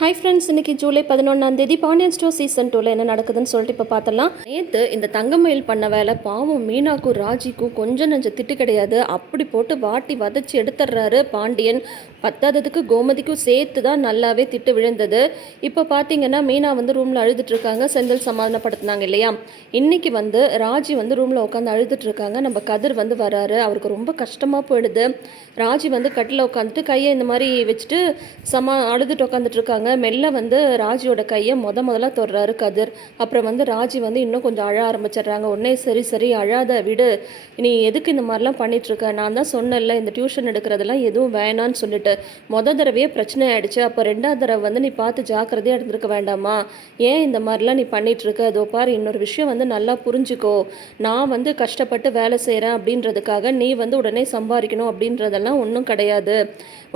Hi friends இன்னைக்கு ஜூலை பதினொன்றாம் தேதி பாண்டியன் ஸ்டோர் சீசன் டூவில் என்ன நடக்குதுன்னு சொல்லிட்டு இப்போ பார்த்தலாம் நேற்று இந்த தங்கமயில் பண்ண வேலை பாவம் மீனாக்கும் ராஜிக்கும் கொஞ்சம் நஞ்ச திட்டு கிடையாது. அப்படி போட்டு வாட்டி வதச்சி எடுத்துடுறாரு பாண்டியன். பத்தாததுக்கு கோமதிக்கும் சேர்த்து தான் நல்லாவே திட்டு விழுந்தது. இப்போ பார்த்தீங்கன்னா மீனா வந்து ரூமில் அழுதுட்டுருக்காங்க செந்தில் சமாதானப்படுத்தினாங்க இல்லையா? இன்னைக்கு வந்து ராஜி வந்து ரூமில் உட்காந்து அழுதுட்ருக்காங்க நம்ம கதிர் வந்து வராரு. அவருக்கு ரொம்ப கஷ்டமாக போயிடுது. ராஜி வந்து கட்டில் உட்காந்துட்டு கையை இந்த மாதிரி வச்சுட்டு சமா அழுதுட்டு உட்காந்துட்டு சொல்கிறாங்க மெல்ல வந்து ராஜியோட கையை முத முதல்ல தொடுறாரு கதிர். அப்புறம் வந்து ராஜி வந்து இன்னும் கொஞ்சம் அழ ஆரம்பிச்சிடுறாங்க. உடனே சரி சரி அழாத விடு. நீ எதுக்கு இந்த மாதிரிலாம் பண்ணிகிட்ருக்க நான் தான் சொன்னேன்ல இந்த டியூஷன் எடுக்கிறதெல்லாம் எதுவும் வேணான்னு சொல்லிட்டு. மொதல் தடவையே பிரச்சனை ஆகிடுச்சு அப்போ ரெண்டாவது தடவை வந்து நீ பார்த்து ஜாக்கிரதையாக இருந்திருக்க வேண்டாமா? ஏன் இந்த மாதிரிலாம் நீ பண்ணிகிட்ருக்க அதோ பாரு இன்னொரு விஷயம் வந்து நல்லா புரிஞ்சுக்கோ. நான் வந்து கஷ்டப்பட்டு வேலை செய்கிறேன் அப்படின்றதுக்காக நீ வந்து உடனே சம்பாதிக்கணும் அப்படின்றதெல்லாம் ஒன்றும் கிடையாது.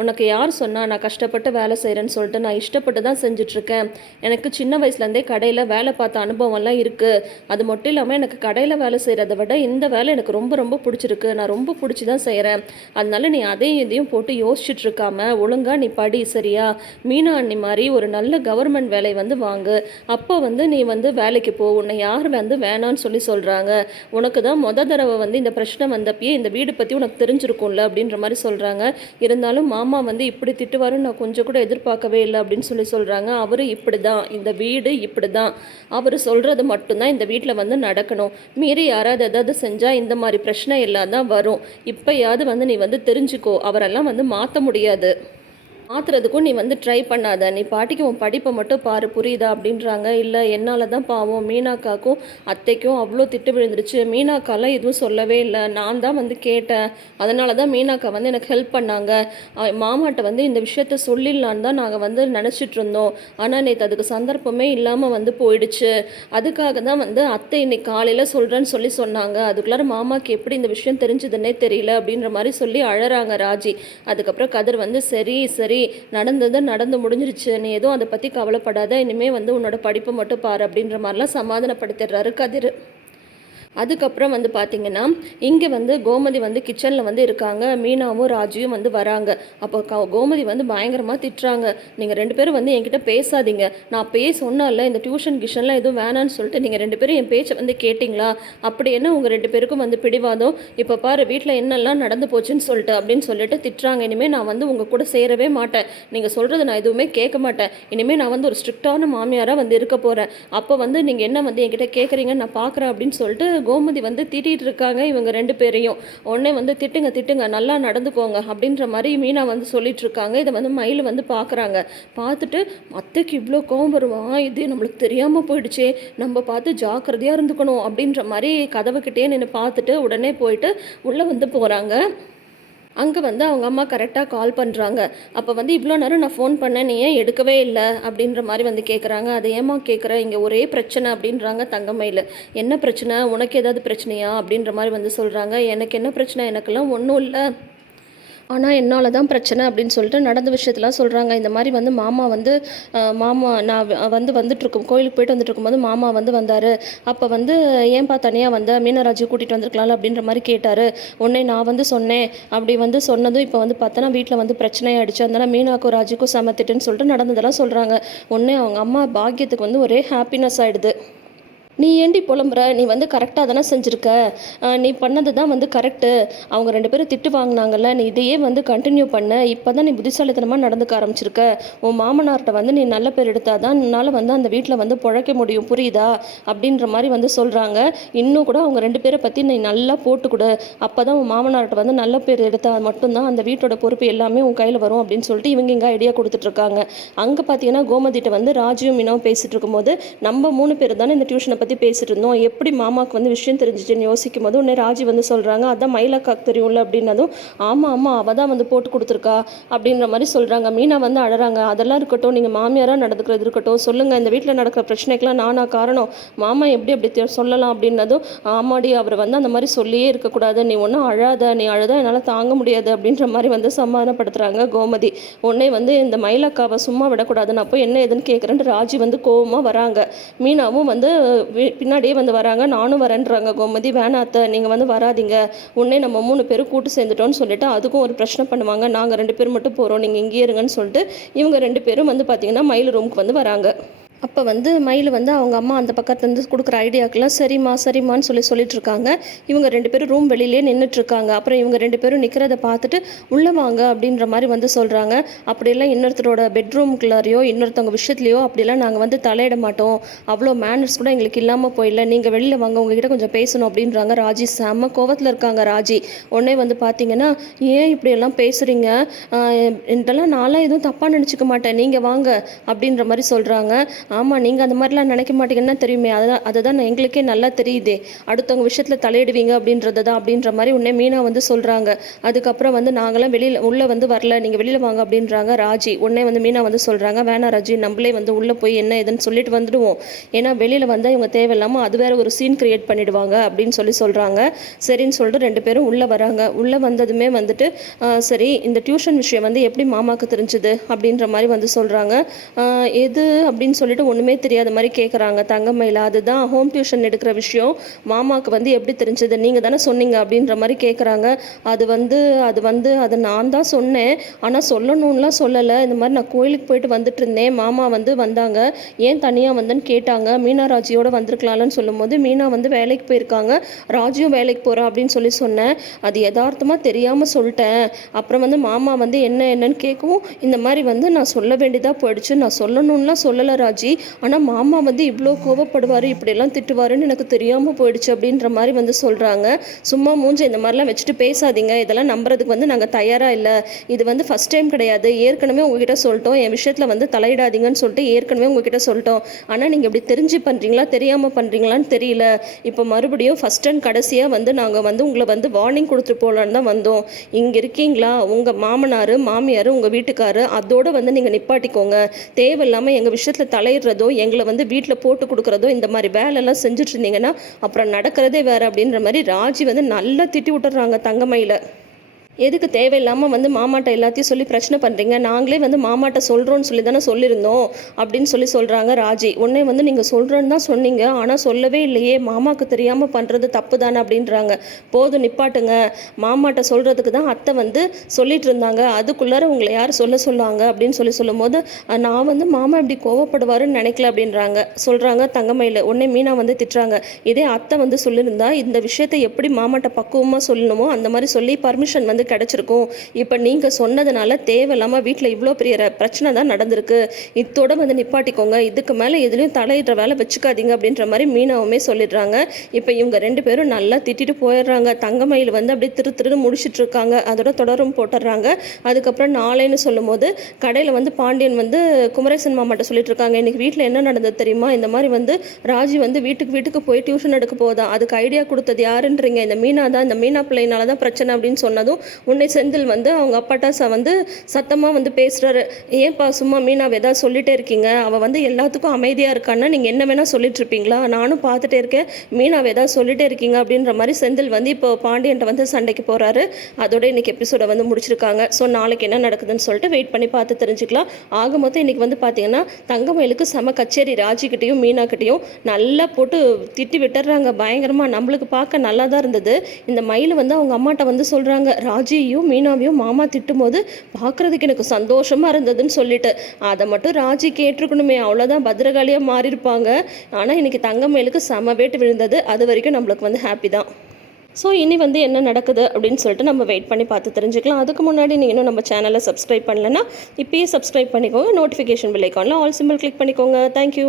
உனக்கு யார் சொன்னால் நான் கஷ்டப்பட்டு வேலை செய்கிறேன்னு சொல்லிட்டு நான் கஷ்டப்பட்டு தான் செஞ்சிட்ருக்கேன். எனக்கு சின்ன வயசுலேருந்தே கடையில் வேலை பார்த்த அனுபவம்லாம் இருக்குது அது மட்டும் இல்லாமல் எனக்கு கடையில் வேலை செய்கிறத விட இந்த வேலை எனக்கு ரொம்ப ரொம்ப பிடிச்சிருக்கு. நான் ரொம்ப பிடிச்சி தான் செய்கிறேன் அதனால நீ அதையும் இதையும் போட்டு யோசிச்சுட்டு இருக்காம ஒழுங்காக நீ படி சரியா? மீனா அண்ணி மாதிரி ஒரு நல்ல கவர்மெண்ட் வேலை வந்து வாங்கு. அப்போ வந்து நீ வந்து வேலைக்கு போ. உன்னை யார் வந்து வேணான்னு சொல்லி சொல்கிறாங்க உனக்கு தான் மொத தடவை வந்து இந்த பிரச்சனை வந்தப்பயே இந்த வீடு பற்றி உனக்கு தெரிஞ்சிருக்கும்ல அப்படின்ற மாதிரி சொல்கிறாங்க இருந்தாலும் மாமா வந்து இப்படி திட்டுவாருன்னு நான் கொஞ்சம் கூட எதிர்பார்க்கவே இல்லை அப்படின்னு சொல்லி சொல்கிறாங்க அவர் இப்படி தான் இந்த வீடு இப்படி தான் அவர் சொல்கிறது மட்டும்தான் இந்த வீட்டில் வந்து நடக்கணும். மீறி யாராவது ஏதாவது செஞ்சால் இந்த மாதிரி பிரச்சனை எல்லாம் தான் வரும். இப்போயாவது வந்து நீ வந்து தெரிஞ்சுக்கோ. அவரெல்லாம் வந்து மாற்ற முடியாது. மாற்றுறதுக்கும் நீ வந்து ட்ரை பண்ணாத. நீ பாட்டிக்கு உன் படிப்பை மட்டும் பாரு புரியுதா? அப்படின்றாங்க. இல்லை என்னால் தான் பாவம். மீனாக்காக்கும் அத்தைக்கும் அவ்வளோ திட்டு விழுந்துருச்சு. மீனாக்காலாம் எதுவும் சொல்லவே இல்லை. நான் தான் வந்து கேட்டேன். அதனால தான் மீனாக்கா வந்து எனக்கு ஹெல்ப் பண்ணாங்க. மாமாட்ட வந்து இந்த விஷயத்த சொல்லிடலான்னு தான் நாங்கள் வந்து நினச்சிட்டு இருந்தோம். ஆனால் நேற்று அதுக்கு சந்தர்ப்பமே இல்லாமல் வந்து போயிடுச்சு. அதுக்காக தான் வந்து அத்தை இன்னைக்கு காலையில் சொல்கிறேன்னு சொல்லி சொன்னாங்க. அதுக்குள்ளார மாமாக்கு எப்படி இந்த விஷயம் தெரிஞ்சதுன்னே தெரியல அப்படின்ற மாதிரி சொல்லி அழறாங்க ராஜி. அதுக்கப்புறம் கதிர் வந்து சரி சரி சரி நடந்தது நடந்து முடிஞ்சிருச்சு. நீ எதுவும் அதை பற்றி கவலைப்படாத. இனிமே வந்து உன்னோட படிப்பை மட்டும் பாரு அப்படின்ற மாதிரிலாம் சமாதானப்படுத்திடுறாரு கதிர். அதுக்கப்புறம் வந்து பார்த்தீங்கன்னா இங்கே வந்து கோமதி வந்து கிச்சனில் வந்து இருக்காங்க. மீனாவும் ராஜியும் வந்து வராங்க. அப்போ க கோமதி வந்து பயங்கரமாக திட்டுறாங்க. நீங்கள் ரெண்டு பேரும் வந்து என்கிட்ட பேசாதீங்க. நான் பேச சொன்னல இந்த டியூஷன் கிஷன்லாம் எதுவும் வேணான்னு சொல்லிட்டு நீங்கள் ரெண்டு பேரும் என் பேச்சை வந்து கேட்டிங்களா? அப்படி என்ன உங்கள் ரெண்டு பேருக்கும் வந்து பிடிவாதம்? இப்போ பாரு வீட்டில் என்னெல்லாம் நடந்து போச்சுன்னு சொல்லிட்டு அப்படின்னு சொல்லிட்டு திட்டுறாங்க. இனிமேல் நான் வந்து உங்கள் கூட சேரவே மாட்டேன். நீங்கள் சொல்கிறது நான் எதுவுமே கேட்க மாட்டேன். இனிமேல் நான் வந்து ஒரு ஸ்ட்ரிக்டான மாமியாராக வந்து இருக்க போகிறேன் அப்போ வந்து நீங்கள் என்ன வந்து என்கிட்ட கேட்குறீங்கன்னு நான் பார்க்குறேன் அப்படின்னு சொல்லிட்டு கோமதி வந்து திட்டிகிட்டு இருக்காங்க இவங்க ரெண்டு பேரையும். உடனே வந்து திட்டுங்க திட்டுங்க நல்லா நடந்துக்கோங்க அப்படின்ற மாதிரி மீனா வந்து சொல்லிட்டு இருக்காங்க. இதை வந்து மயில் வந்து பார்க்குறாங்க பார்த்துட்டு அத்தைக்கு இவ்வளோ கோவம் வருமா? இது நம்மளுக்கு தெரியாமல் போயிடுச்சே. நம்ம பார்த்து ஜாக்கிரதையாக இருந்துக்கணும் அப்படின்ற மாதிரி கதவுக்கிட்டே நின்று பார்த்துட்டு உடனே போயிட்டு உள்ளே வந்து போகிறாங்க அங்கே வந்து அவங்க அம்மா கரெக்டாக கால் பண்ணுறாங்க அப்போ வந்து இவ்வளோ நேரம் நான் ஃபோன் பண்ணேன் நீ ஏன் எடுக்கவே இல்லை? அப்படின்ற மாதிரி வந்து கேட்குறாங்க அதை ஏமா கேட்குற இங்கே ஒரே பிரச்சனை அப்படின்றாங்க தங்கமையில். என்ன பிரச்சனை? உனக்கு ஏதாவது பிரச்சனையா? அப்படின்ற மாதிரி வந்து சொல்கிறாங்க எனக்கு என்ன பிரச்சனை? எனக்கெல்லாம் ஒன்றும் இல்லை. ஆனால் என்னால் தான் பிரச்சனை அப்படின்னு சொல்லிட்டு நடந்த விஷயத்தெல்லாம் சொல்கிறாங்க இந்த மாதிரி வந்து மாமா வந்து மாமா நான் வந்து வந்துட்டுருக்கும் கோயிலுக்கு போயிட்டு வந்துட்டு இருக்கும்போது மாமா வந்து வந்தார். அப்போ வந்து ஏன்பா தனியாக வந்த? மீனராஜி கூட்டிகிட்டு வந்திருக்கலாம்ல அப்படின்ற மாதிரி கேட்டார். உடனே நான் வந்து சொன்னேன். அப்படி வந்து சொன்னதும் இப்போ வந்து பார்த்தோன்னா வீட்டில் வந்து பிரச்சனையாக ஆயிடுச்சு அதனால் மீனாக்கும் ராஜுக்கும் சமத்திட்டுன்னு சொல்லிட்டு நடந்ததெல்லாம் சொல்கிறாங்க உடனே அவங்க அம்மா பாக்கியத்துக்கு வந்து ஒரே ஹாப்பினஸ் ஆயிடுது. நீ ஏண்டி புலம்புற? நீ வந்து கரெக்டாக தானே செஞ்சுருக்க. நீ பண்ணது தான் வந்து கரெக்டு அவங்க ரெண்டு பேரும் திட்டு வாங்கினாங்கல்ல நீ இதையே வந்து கண்டினியூ பண்ண. இப்போ தான் நீ புத்திசாலித்தனமாக நடந்துக்க ஆரம்பிச்சிருக்க. உன் மாமனார்கிட்ட வந்து நீ நல்ல பேர் எடுத்தால் தான் உன்னால் வந்து அந்த வீட்டில் வந்து பிழைக்க முடியும். புரியுதா? அப்படின்ற மாதிரி வந்து சொல்கிறாங்க இன்னும் கூட அவங்க ரெண்டு பேரை பற்றி நீ நல்லா போட்டு கொடு அப்போ தான் உன் மாமனார்கிட்ட வந்து நல்ல பேர் எடுத்தால் மட்டும்தான் அந்த வீட்டோட பொறுப்பு எல்லாமே உன் கையில் வரும் அப்படின்னு சொல்லிட்டு இவங்க இங்கே ஐடியா கொடுத்துட்ருக்காங்க அங்கே பார்த்தீங்கன்னா கோமதிட்ட வந்து ராஜுவும் மீனாவும் பேசிகிட்டு இருக்கும்போது நம்ம மூணு பேர் தானே இந்த டியூஷனை பற்றி பேசிட்டு இருந்தோம் எப்படி மாமாவுக்கு வந்து விஷயம் தெரிஞ்சிச்சுன்னு யோசிக்கும் போது உடனே ராஜி வந்து சொல்கிறாங்க அதான் மயிலக்காக்கு தெரியும்ல அப்படின்னதும் ஆமாம் ஆமாம் அவள் தான் வந்து போட்டு கொடுத்துருக்கா அப்படின்ற மாதிரி சொல்கிறாங்க மீனா வந்து அழறாங்க அதெல்லாம் இருக்கட்டும் நீங்கள் மாமியாராக நடந்துக்கிறது இருக்கட்டும் சொல்லுங்கள் இந்த வீட்டில் நடக்கிற பிரச்சனைக்கெல்லாம் நானா காரணம். மாமா எப்படி அப்படி சொல்லலாம் அப்படின்னதும் ஆமாடி அவர் வந்து அந்த மாதிரி சொல்லியே இருக்கக்கூடாது. நீ ஒன்றும் அழாத நீ அழுதா என்னால் தாங்க முடியாது அப்படின்ற மாதிரி வந்து சமாதானப்படுத்துகிறாங்க கோமதி. உடனே வந்து இந்த மயிலக்காவை சும்மா விடக்கூடாது. நான் போய் என்ன ஏதுன்னு கேட்குறேன்ட்டு ராஜி வந்து கோவமாக வராங்க. மீனாவும் வந்து பின்னாடியே வந்து வராங்க. நானும் வரேன்றாங்க கோமதி. வேணாத்த நீங்கள் வந்து வராதீங்க. உடனே நம்ம மூணு பேரும் கூட்டு சேர்ந்துட்டோம்னு சொல்லிட்டு அதுக்கும் ஒரு பிரச்சனை பண்ணுவாங்க. நாங்கள் ரெண்டு பேர் மட்டும் போகிறோம் நீங்கள் இங்கே இருங்கன்னு சொல்லிட்டு இவங்க ரெண்டு பேரும் வந்து பார்த்தீங்கன்னா மயில் ரூமுக்கு வந்து வராங்க. அப்போ வந்து மயில் வந்து அவங்க அம்மா அந்த பக்கத்துலேருந்து கொடுக்குற ஐடியாக்கெல்லாம் சரிம்மா சரிம்மான்னு சொல்லி சொல்லிட்டு இருக்காங்க இவங்க ரெண்டு பேரும் ரூம் வெளியிலே நின்றுட்டுருக்காங்க அப்புறம் இவங்க ரெண்டு பேரும் நிற்கிறத பார்த்துட்டு உள்ளே வாங்க அப்படின்ற மாதிரி வந்து சொல்கிறாங்க அப்படியெல்லாம் இன்னொருத்தரோட பெட்ரூம்குள்ளாரையோ இன்னொருத்தவங்க விஷயத்துலையோ அப்படிலாம் நாங்கள் வந்து தலையிட மாட்டோம். அவ்வளோ மேனர்ஸ் கூட எங்களுக்கு இல்லாமல் போயிடல நீங்கள் வெளியில் வாங்க உங்ககிட்ட கொஞ்சம் பேசணும் அப்படின்றாங்க ராஜி. செம்ம கோவத்தில் இருக்காங்க ராஜி. உடனே வந்து பார்த்தீங்கன்னா ஏன் இப்படியெல்லாம் பேசுகிறீங்க இதெல்லாம் நான்லாம் எதுவும் தப்பாக நினச்சிக்க மாட்டேன். நீங்கள் வாங்க அப்படின்ற மாதிரி சொல்கிறாங்க ஆமாம் நீங்கள் அந்த மாதிரிலாம் நினைக்க மாட்டீங்கன்னா தெரியுமே. அதான் அதுதான் நான் எங்களுக்கே நல்லா தெரியுதே. அடுத்தவங்க விஷயத்தில் தலையிடுவீங்க அப்படின்றது தான் அப்படின்ற மாதிரி உடனே மீனா வந்து சொல்கிறாங்க அதுக்கப்புறம் வந்து நாங்களாம் வெளியில் உள்ளே வந்து வரல நீங்கள் வெளியில் வாங்க அப்படின்றாங்க ராஜி. உடனே வந்து மீனா வந்து சொல்கிறாங்க வேணாம் ராஜி நம்மளே வந்து உள்ளே போய் என்ன ஏதுன்னு சொல்லிட்டு வந்துடுவோம். ஏன்னா வெளியில் வந்தால் இவங்க தேவையில்லாமல் அது வேறு ஒரு சீன் கிரியேட் பண்ணிடுவாங்க அப்படின்னு சொல்லி சொல்கிறாங்க சரின்னு சொல்லிட்டு ரெண்டு பேரும் உள்ளே வராங்க. உள்ளே வந்ததுமே வந்துட்டு சரி இந்த டியூஷன் விஷயம் வந்து எப்படி மாமாவுக்கு தெரிஞ்சுது? அப்படின்ற மாதிரி வந்து சொல்கிறாங்க எது? அப்படின்னு சொல்லிட்டு ஒன்றுமே தெரியாத மாதிரி கேட்குறாங்க தங்கமயில அதுதான் ஹோம் டியூஷன் எடுக்கிற விஷயம். மாமாவுக்கு வந்து எப்படி தெரிஞ்சது? நீங்கள் தானே சொன்னீங்க அப்படின்ற மாதிரி கேட்குறாங்க அது வந்து அது வந்து அது நான் தான் சொன்னேன். ஆனால் சொல்லணும்லாம் சொல்லலை. இந்த மாதிரி நான் கோயிலுக்கு போயிட்டு வந்துட்டு இருந்தேன். மாமா வந்து வந்தாங்க. ஏன் தனியாக வந்தேன்னு கேட்டாங்க. மீனா ராஜியோட வந்திருக்கலாம்னு சொல்லும்போது மீனா வந்து வேலைக்கு போயிருக்காங்க. ராஜியும் வேலைக்கு போகிறா அப்படின்னு சொல்லி சொன்னேன். அது யதார்த்தமாக தெரியாமல் சொல்லிட்டேன். அப்புறம் வந்து மாமா வந்து என்ன என்னன்னு கேட்கவும் இந்த மாதிரி வந்து நான் சொல்ல வேண்டியதாக போயிடுச்சு. நான் சொல்லணும்லாம் சொல்லலை ராஜி. ஆனால் மாமா வந்து இவ்வளோ கோவப்படுவார் இப்படியெல்லாம் திட்டுவாருன்னு எனக்கு தெரியாமல் போயிடுச்சு அப்படின்ற மாதிரி வந்து சொல்கிறாங்க சும்மா மூஞ்ச இந்த மாதிரிலாம் வச்சுட்டு பேசாதீங்க. இதெல்லாம் நம்புறதுக்கு வந்து நாங்கள் தயாராக இல்லை. இது வந்து ஃபஸ்ட் டைம் கிடையாது. ஏற்கனவே உங்ககிட்ட சொல்லிட்டோம். என் விஷயத்தில் வந்து தலையிடாதீங்கன்னு சொல்லிட்டு ஏற்கனவே உங்ககிட்ட சொல்லிட்டோம். ஆனால் நீங்கள் இப்படி தெரிஞ்சு பண்ணுறீங்களா தெரியாமல் பண்ணுறீங்களான்னு தெரியல. இப்போ மறுபடியும் ஃபஸ்ட் அண்ட் கடைசியாக வந்து நாங்கள் வந்து உங்களை வந்து வார்னிங் கொடுத்துட்டு போகலான்னு தான் வந்தோம். இங்கே இருக்கீங்களா? உங்கள் மாமனார் மாமியார் உங்கள் வீட்டுக்காரு அதோடு வந்து நீங்கள் நிப்பாட்டிக்கோங்க. தேவையில்லாமல் எங்கள் விஷயத்தில் அலையிறதோ எங்களை வந்து வீட்டில் போட்டு கொடுக்குறதோ இந்த மாதிரி வேலைலாம் செஞ்சுட்டு இருந்தீங்கன்னா அப்புறம் நடக்கிறதே வேறு அப்படின்ற மாதிரி ராஜி வந்து நல்லா திட்டி விட்டுறாங்க தங்கமயில. எதுக்கு தேவையில்லாமல் வந்து மாமாட்ட எல்லாத்தையும் சொல்லி பிரச்சனை பண்ணுறீங்க நாங்களே வந்து மாமாட்ட சொல்கிறோன்னு சொல்லி தானே சொல்லியிருந்தோம். அப்படின்னு சொல்லி சொல்கிறாங்க ராஜி. உடனே வந்து நீங்கள் சொல்கிறேன்னு தான் சொன்னீங்க. ஆனால் சொல்லவே இல்லையே. மாமாவுக்கு தெரியாமல் பண்ணுறது தப்பு தானே அப்படின்றாங்க. போதும் நிப்பாட்டுங்க. மாமாட்ட சொல்கிறதுக்கு தான் அத்தை வந்து சொல்லிட்டு இருந்தாங்க. அதுக்குள்ளார உங்களை யார் சொல்ல சொல்லாங்க அப்படின்னு சொல்லி சொல்லும்போது நான் வந்து மாமா இப்படி கோவப்படுவாருன்னு நினைக்கல அப்படின்றாங்க. சொல்கிறாங்க தங்கமயில. உடனே மீனா வந்து திட்டுறாங்க. இதே அத்தை வந்து சொல்லியிருந்தா இந்த விஷயத்தை எப்படி மாமாட்ட பக்குவமாக சொல்லணுமோ அந்த மாதிரி சொல்லி பர்மிஷன் வந்து கிடச்சிருக்கும். இப்போ நீங்கள் சொன்னதுனால தேவையில்லாமல் வீட்டில் இவ்வளோ பெரிய பிரச்சனை தான் நடந்திருக்கு. இத்தோட வந்து நிப்பாட்டிக்கோங்க. இதுக்கு மேலே எதுலேயும் தலையிடுற வேலை வச்சுக்காதீங்க அப்படின்ற மாதிரி மீனாவுமே சொல்லிடுறாங்க. இப்போ இவங்க ரெண்டு பேரும் நல்லா திட்டிட்டு போயிடுறாங்க. தங்கமயில் வந்து அப்படியே திரு திருன்னு முடிச்சிட்டு இருக்காங்க. அதோட தொடரும் போட்டுடுறாங்க. அதுக்கப்புறம் நாளைன்னு சொல்லும்போது கடையில் வந்து பாண்டியன் வந்து குமரேசன் மாமாட்ட சொல்லிட்டு இருக்காங்க இன்னைக்கு வீட்டில் என்ன நடந்தது தெரியுமா? இந்த மாதிரி வந்து ராஜி வந்து வீட்டுக்கு வீட்டுக்கு போய் டியூஷன் எடுக்க போதான் அதுக்கு ஐடியா கொடுத்தது யாருன்றீங்க? இந்த மீனா தான் இந்த மீனா பிள்ளைனால தான் பிரச்சனை அப்படின்னு சொன்னதும் உன்னை செந்தில் வந்து அவங்க அப்பாட்டா ச வந்து சத்தமாக வந்து பேசுகிறாரு ஏன்ப்பா சும்மா மீனாவை ஏதாவது சொல்லிகிட்டே இருக்கீங்க? அவள் வந்து எல்லாத்துக்கும் அமைதியாக இருக்கான்னா நீங்கள் என்ன வேணால் சொல்லிட்டு இருப்பீங்களா? நானும் பார்த்துட்டே இருக்கேன். மீனாவை ஏதாவது சொல்லிகிட்டே இருக்கீங்க அப்படின்ற மாதிரி செந்தில் வந்து இப்போ பாண்டியன்ட்ட வந்து சண்டைக்கு போகிறாரு அதோட இன்றைக்கி எபிசோடை வந்து முடிச்சிருக்காங்க. ஸோ நாளைக்கு என்ன நடக்குதுன்னு சொல்லிட்டு வெயிட் பண்ணி பார்த்து தெரிஞ்சுக்கலாம். ஆக மொத்தம் இன்னைக்கு வந்து பார்த்தீங்கன்னா தங்கமயிலுக்கு செம கச்சேரி ராஜிக்கிட்டையும் மீனாக்கிட்டையும் நல்லா போட்டு திட்டி விட்டுறாங்க. பயங்கரமாக நம்மளுக்கு பார்க்க நல்லா தான் இருந்தது. இந்த மயில் வந்து அவங்க அம்மாட்ட வந்து சொல்கிறாங்க ராஜியையும் மீனாவையும் மாமா திட்டும்போது பார்க்குறதுக்கு எனக்கு சந்தோஷமாக இருந்ததுன்னு சொல்லிட்டு. அதை மட்டும் ராஜி கேட்டிருக்கணுமே அவ்வளோதான் பத்திரகாளியாக மாறியிருப்பாங்க. ஆனால் இன்றைக்கி தங்கமயிலுக்கு செம வேட்டு விழுந்தது. அது வரைக்கும் நம்மளுக்கு வந்து ஹாப்பி தான். ஸோ இனி வந்து என்ன நடக்குது அப்படின்னு சொல்லிட்டு நம்ம வெயிட் பண்ணி பார்த்து தெரிஞ்சுக்கலாம். அதுக்கு முன்னாடி நீங்கள் இன்னும் நம்ம சேனலை சப்ஸ்கிரைப் பண்ணலன்னா இப்பயே சப்ஸ்கிரைப் பண்ணிக்கோங்க. நோட்டிஃபிகேஷன் பில் ஐக்கானில் ஆல் சிம்பிள் கிளிக் பண்ணிக்கோங்க. Thank you